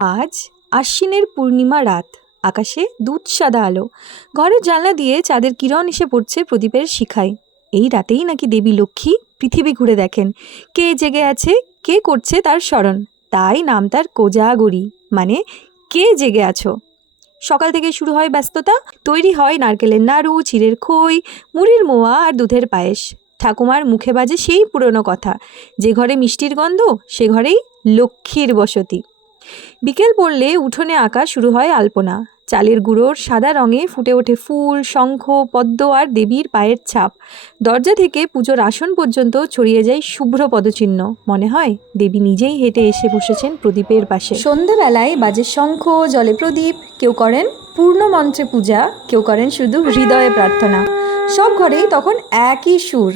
আজ আশ্বিনের পূর্ণিমা রাত, আকাশে দুধ সাদা আলো, ঘরের জানলা দিয়ে চাঁদের কিরণ এসে পড়ছে প্রদীপের শিখায়। এই রাতেই নাকি দেবী লক্ষ্মী পৃথিবী ঘুরে দেখেন কে জেগে আছে, কে করছে তার স্মরণ। তাই নাম তার কোজাগরী, মানে কে জেগে আছো। সকাল থেকে শুরু হয় ব্যস্ততা, তৈরি হয় নারকেলের নাড়ু, চিড়ের খই, মুড়ির মোয়া আর দুধের পায়েস। ঠাকুমার মুখে বাজে সেই পুরনো কথা, যে ঘরে মিষ্টির গন্ধ সে ঘরেই লক্ষ্মীর বসতি। বিকেল পড়লে উঠোনে আঁকা শুরু হয় আলপনা, চালের গুঁড়োর সাদা রঙে ফুটে ওঠে ফুল, শঙ্খ, পদ্ম আর দেবীর পায়ের ছাপ। দরজা থেকে পুজোর আসন পর্যন্ত ছড়িয়ে যায় শুভ্র পদচিহ্ন, মনে হয় দেবী নিজেই হেঁটে এসে বসেছেন প্রদীপের পাশে। সন্ধেবেলায় বাজে শঙ্খ, জলে প্রদীপ, কেউ করেন পূর্ণ মন্ত্রে পূজা, কেউ করেন শুধু হৃদয়ে প্রার্থনা। সব ঘরেই তখন একই সুর।